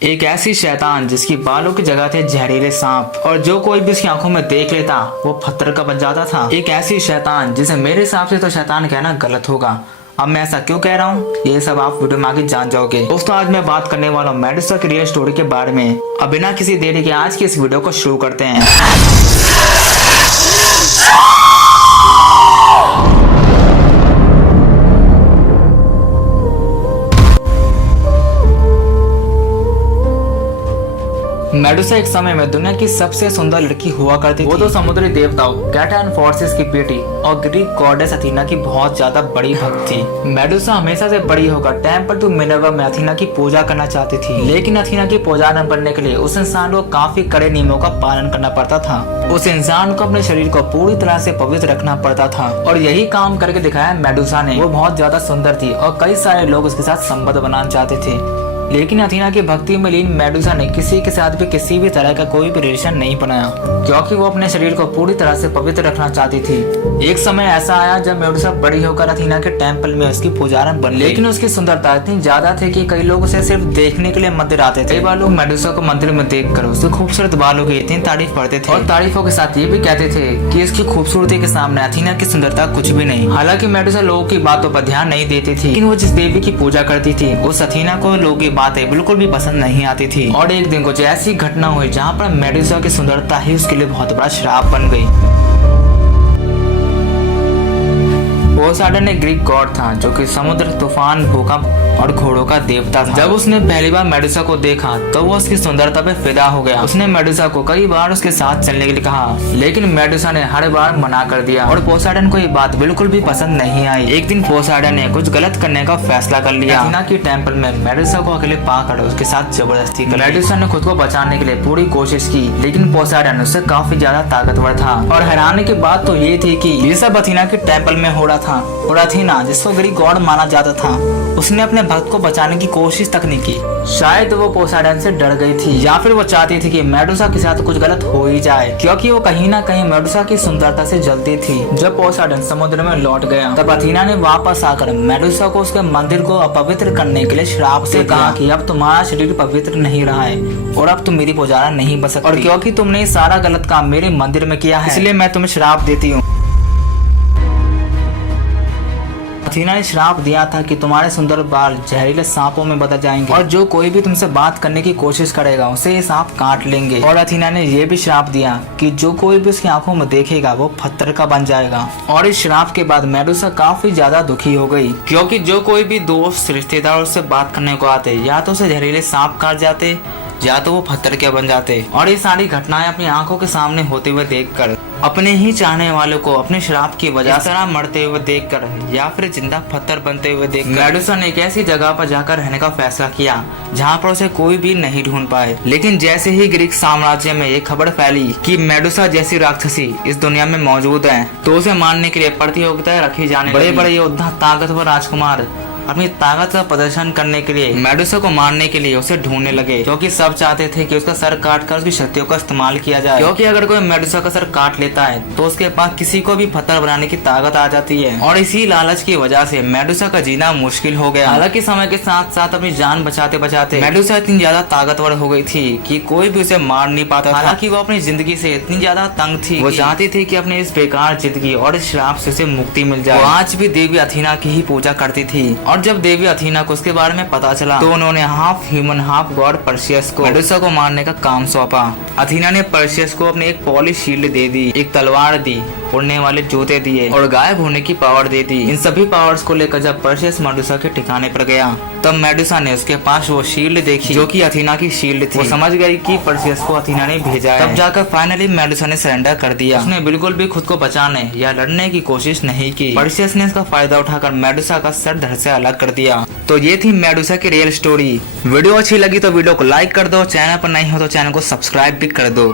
एक ऐसी शैतान जिसकी बालों की जगह थे जहरीले सांप और जो कोई भी उसकी आंखों में देख लेता वो पत्थर का बन जाता था। एक ऐसी शैतान जिसे मेरे हिसाब से तो शैतान कहना गलत होगा। अब मैं ऐसा क्यों कह रहा हूँ ये सब आप वीडियो में आगे जान जाओगे। दोस्तों आज मैं बात करने वाला हूँ मेडुसा की रियल स्टोरी के बारे में। अब बिना किसी देरी के आज की इस वीडियो को शुरू करते हैं। मेडुसा एक समय में दुनिया की सबसे सुंदर लड़की हुआ करती थी। वो तो समुद्री देवताओं कैटा एंड फोर्सिस की बेटी और ग्रीक गॉडेस अथीना की बहुत ज्यादा बड़ी भक्त थी। मेडुसा हमेशा से बड़ी होकर टेम्पल टू मिनर्वा में अथीना की पूजा करना चाहती थी, लेकिन अथीना की पुजारन बनने के लिए उस इंसान को काफी कड़े नियमों का पालन करना पड़ता था। उस इंसान को अपने शरीर को पूरी तरह से पवित्र रखना पड़ता था और यही काम करके दिखाया मेडुसा ने। वो बहुत ज्यादा सुंदर थी और कई सारे लोग उसके साथ संबंध बनाना चाहते थे, लेकिन अथीना की भक्ति में लीन मेडुसा ने किसी के साथ भी किसी भी तरह का कोई भी रिलेशन नहीं बनाया, क्योंकि वो अपने शरीर को पूरी तरह से पवित्र रखना चाहती थी। एक समय ऐसा आया जब मेडुसा बड़ी होकर अथीना के टेम्पल में उसकी पुजारन बन, लेकिन उसकी सुंदरता इतनी ज्यादा थी कि कई लोग उसे सिर्फ देखने के लिए मंदिर आते थे। कई बार लोग मेडुसा को मंदिर में देखकर उसके खूबसूरत बालों की इतनी तारीफ करते थे और तारीफों के साथ ये भी कहते थे कि इसकी खूबसूरती के सामने अथीना की सुंदरता कुछ भी नहीं। हालांकि मेडुसा लोगों की बातों पर ध्यान नहीं देती थी, लेकिन वो जिस देवी की पूजा करती थी उस अथीना को लोगों की बातें बिल्कुल भी पसंद नहीं आती थी। और एक दिन कुछ ऐसी घटना हुई जहाँ पर मेडुसा की सुंदरता ही उसके लिए बहुत बड़ा श्राप बन गई। पोसाइडन एक ग्रीक गॉड था जो कि समुद्र, तूफान, भूकंप और घोड़ों का देवता था। जब उसने पहली बार मेडुसा को देखा तो वो उसकी सुंदरता पे फिदा हो गया। उसने मेडुसा को कई बार उसके साथ चलने के लिए कहा, लेकिन मेडुसा ने हर बार मना कर दिया और पोसाइडन को ये बात बिल्कुल भी पसंद नहीं आई। एक दिन पोसाइडन ने कुछ गलत करने का फैसला कर लिया। अथीना की टेम्पल में मेडुसा को अकेले पाकर उसके साथ जबरदस्ती कर। मेडुसा ने खुद को बचाने के लिए पूरी कोशिश की, लेकिन पोसाइडन उससे काफी ज्यादा ताकतवर था। और हैरानी की बात तो ये थी कि ये सब अथीना के टेम्पल में हो रहा था और अथीना जिसको ग्रीक गॉड माना जाता था उसने अपने भक्त को बचाने की कोशिश तक नहीं की। शायद वो पोसाइडन से डर गई थी या फिर वो चाहती थी कि मेडुसा के साथ कुछ गलत हो ही जाए, क्योंकि वो कहीं ना कहीं मेडुसा की सुंदरता से जलती थी। जब पोसाइडन समुद्र में लौट गया तब अथीना ने वापस आकर मेडुसा को उसके मंदिर को अपवित्र करने के लिए श्राप से कहा कि अब तुम्हारा शरीर पवित्र नहीं रहा है और अब तुम मेरी पुजारा नहीं बन सकती, और क्योंकि तुमने ये सारा गलत काम मेरे मंदिर में किया है इसलिए मैं तुम्हें श्राप देती हूँ। अथीना ने श्राप दिया था कि तुम्हारे सुंदर बाल जहरीले सांपों में बदल जाएंगे और जो कोई भी तुमसे बात करने की कोशिश करेगा उसे ये सांप काट लेंगे। और अथीना ने यह भी श्राप दिया कि जो कोई भी उसकी आंखों में देखेगा वो पत्थर का बन जाएगा। और इस श्राप के बाद मेडुसा काफी ज्यादा दुखी हो गई, क्योंकि जो कोई भी दोस्त रिश्तेदार उससे बात करने को आते या तो उसे जहरीले सांप काट जाते या तो वो पत्थर के बन जाते। और ये सारी घटनाएं अपनी आंखों के सामने होते हुए देखकर अपने ही चाहने वालों को अपने श्राप की वजह से मरते हुए देखकर या फिर जिंदा पत्थर बनते हुए देखकर मेडुसा ने एक ऐसी जगह पर जाकर रहने का फैसला किया जहाँ पर उसे कोई भी नहीं ढूंढ पाए। लेकिन जैसे ही ग्रीक साम्राज्य में ये खबर फैली कि मेडुसा जैसी राक्षसी इस दुनिया में मौजूद है तो उसे मारने के लिए प्रतियोगिताएं रखी जाने लगी। बड़े बड़े योद्धा, ताकतवर राजकुमार अपनी ताकत का प्रदर्शन करने के लिए मेडुसा को मारने के लिए उसे ढूंढने लगे, क्योंकि सब चाहते थे कि उसका सर काट कर उसकी शक्तियों का इस्तेमाल किया जाए। क्योंकि अगर कोई मेडुसा का सर काट लेता है तो उसके पास किसी को भी पत्थर बनाने की ताकत आ जाती है। और इसी लालच की वजह से मेडुसा का जीना मुश्किल हो गया। हालांकि समय के साथ साथ अपनी जान बचाते बचाते मेडुसा इतनी ज्यादा ताकतवर हो गई थी कि कोई भी उसे मार नहीं पाता। हालांकि वो अपनी जिंदगी से इतनी ज्यादा तंग थी, वो चाहती थी कि अपनी इस बेकार जिंदगी और इस श्राप से उसे मुक्ति मिल जाए। वो आज भी देवी अथीना की ही पूजा करती थी और जब देवी अथीना को उसके बारे में पता चला तो उन्होंने half human half God Perseus को मेडुसा को मारने का काम सौंपा। अथीना ने पर्सियस को अपनी एक पॉलिश शील्ड दे दी, एक तलवार दी, उड़ने वाले जूते दिए और गायब होने की पावर दे दी। इन सभी पावर्स को लेकर जब पर्सियस मेडुसा के ठिकाने पर गया तब मेडुसा ने उसके पास वो शील्ड देखी जो कि अथीना की शील्ड थी। वो समझ गई कि पर्सियस को अथीना ने भेजा है। तब जाकर फाइनली मेडुसा ने सरेंडर कर दिया। उसने बिल्कुल भी खुद को बचाने या लड़ने की कोशिश नहीं की। पर्सियस ने इसका फायदा उठाकर मेडुसा का सर धड़ से अलग कर दिया। तो ये थी मेडुसा की रियल स्टोरी। वीडियो अच्छी लगी तो वीडियो को लाइक कर दो, चैनल पर नहीं हो तो चैनल को सब्सक्राइब भी कर दो।